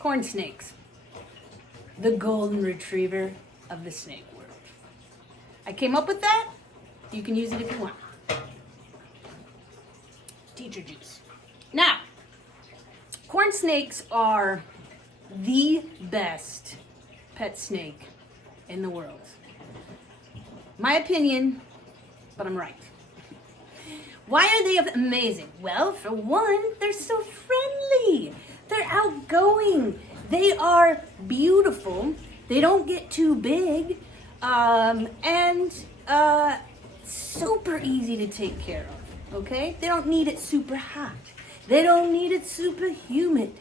Corn snakes, the golden retriever of the snake world. I came up with that. You can use it if you want. Teacher juice. Now, corn snakes are the best pet snake in the world. My opinion, but I'm right. Why are they amazing? Well, for one, they're so friendly. They're outgoing. They are beautiful. They don't get too big. And super easy to take care of, okay? They don't need it super hot. They don't need it super humid.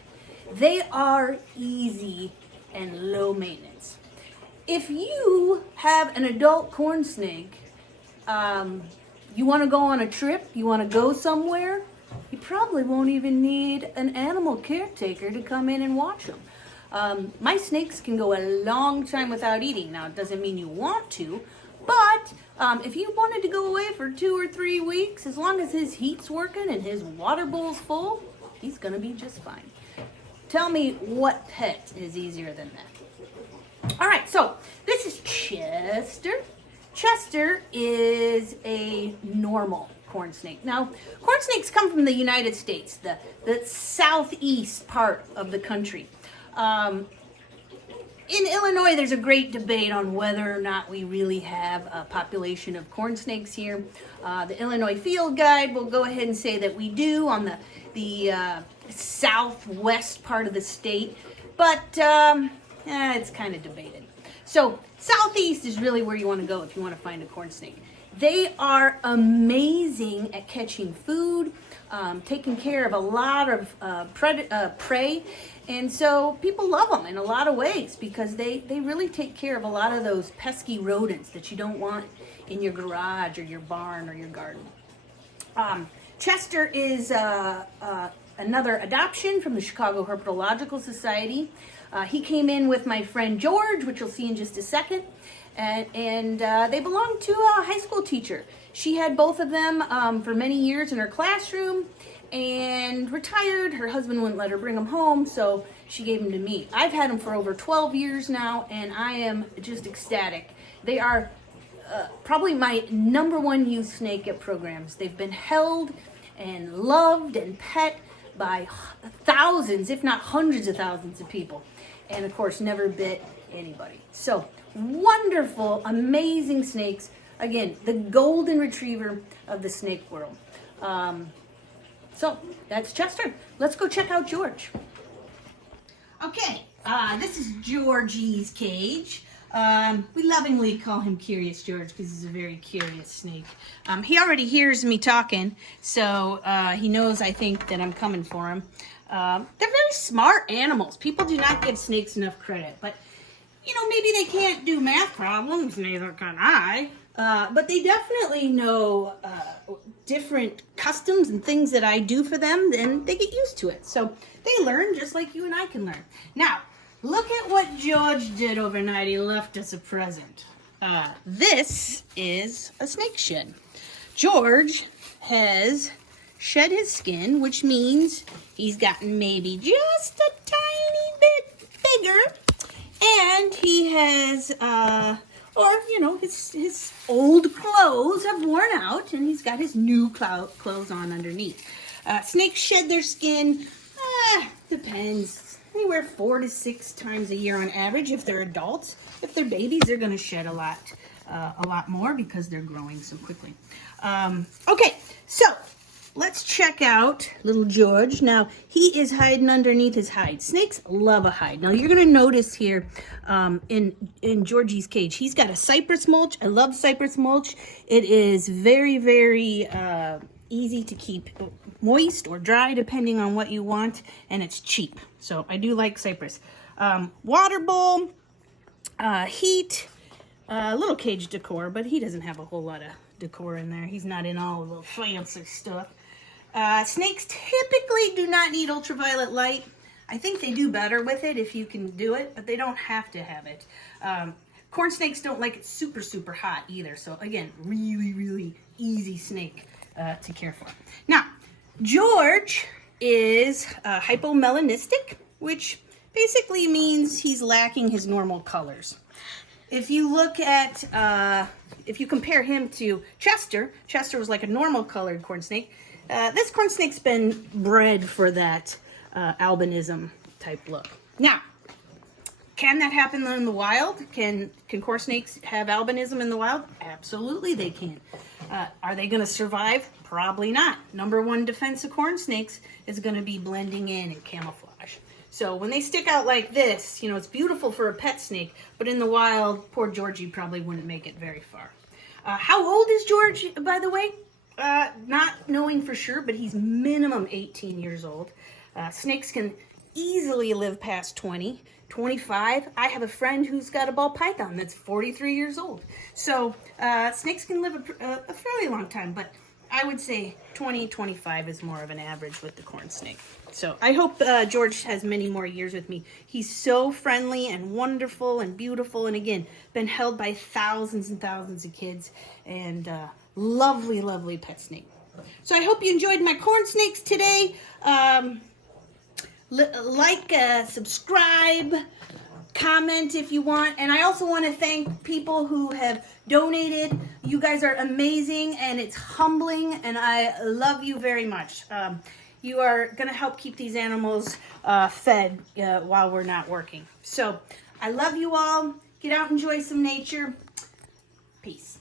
They are easy and low maintenance. If you have an adult corn snake, you want to go on a trip, you want to go somewhere, you probably won't even need an animal caretaker to come in and watch them. My snakes can go a long time without eating. Now, it doesn't mean you want to, but if you wanted to go away for 2 or 3 weeks, as long as his heat's working and his water bowl's full, he's going to be just fine. Tell me what pet is easier than that. All right, so this is Chester. Chester is a normal corn snake. Now, corn snakes come from the United States, the southeast part of the country. In Illinois, there's a great debate on whether or not we really have a population of corn snakes here. The Illinois Field Guide will go ahead and say that we do on the southwest part of the state, but it's kind of debated. So southeast is really where you want to go if you want to find a corn snake. They are amazing at catching food, taking care of a lot of prey, and so people love them in a lot of ways because they really take care of a lot of those pesky rodents that you don't want in your garage or your barn or your garden. Chester is another adoption from the Chicago Herpetological Society. He came in with my friend George, which you'll see in just a second, and they belong to a high school teacher. She had both of them for many years in her classroom and retired. Her husband wouldn't let her bring them home, so she gave them to me. I've had them for over 12 years now, and I am just ecstatic. They are probably my #1 youth snake at programs. They've been held and loved and pet by thousands, if not hundreds of thousands of people, and of course never bit anybody. So wonderful, amazing snakes. Again, the golden retriever of the snake world. So that's Chester. Let's go check out George. Okay, this is Georgie's cage. We lovingly call him Curious George because he's a very curious snake. He already hears me talking, so he knows, I think, that I'm coming for him. They're very smart animals. People do not give snakes enough credit, but you know, maybe they can't do math problems, neither can I. But they definitely know different customs and things that I do for them, and they get used to it. So they learn just like you and I can learn. Now, look at what George did overnight. He left us a present. This is a snake shed. George has shed his skin, which means he's gotten maybe just a tiny bit bigger. And he has, his old clothes have worn out, and he's got his new clothes on underneath. Snakes shed their skin, depends. Anywhere 4 to 6 times a year on average if they're adults. If they're babies, they're going to shed a lot more because they're growing so quickly. Okay, so let's check out little George. Now, he is hiding underneath his hide. Snakes love a hide. Now, you're going to notice here in Georgie's cage, he's got a cypress mulch. I love cypress mulch. It is very, very easy to keep moist or dry depending on what you want, and it's cheap. So I do like cypress. Water bowl, heat, little cage decor, but he doesn't have a whole lot of decor in there. He's not in all the fancy stuff. Snakes typically do not need ultraviolet light. I think they do better with it if you can do it, but they don't have to have it. Corn snakes don't like it super, super hot either. So again, really, really easy snake to care for. Now, George is hypomelanistic, which basically means he's lacking his normal colors. If you look at, if you compare him to Chester, Chester was like a normal colored corn snake. This corn snake's been bred for that albinism type look. Now, can that happen in the wild? Can corn snakes have albinism in the wild? Absolutely they can. Are they going to survive? Probably not. Number one defense of corn snakes is going to be blending in and camouflage. So when they stick out like this, you know, it's beautiful for a pet snake, but in the wild, poor Georgie probably wouldn't make it very far. How old is George, by the way? Not knowing for sure, but he's minimum 18 years old. Snakes can easily live past 20, 25. I have a friend who's got a ball python that's 43 years old. So snakes can live a fairly long time, but I would say 20, 25 is more of an average with the corn snake. So I hope George has many more years with me. He's so friendly and wonderful and beautiful, and again, been held by thousands and thousands of kids, and lovely, lovely pet snake. So I hope you enjoyed my corn snakes today. Like, subscribe, comment if you want. And I also want to thank people who have donated. You guys are amazing, and it's humbling, and I love you very much. You are going to help keep these animals fed while we're not working. So I love you all. Get out and enjoy some nature. Peace.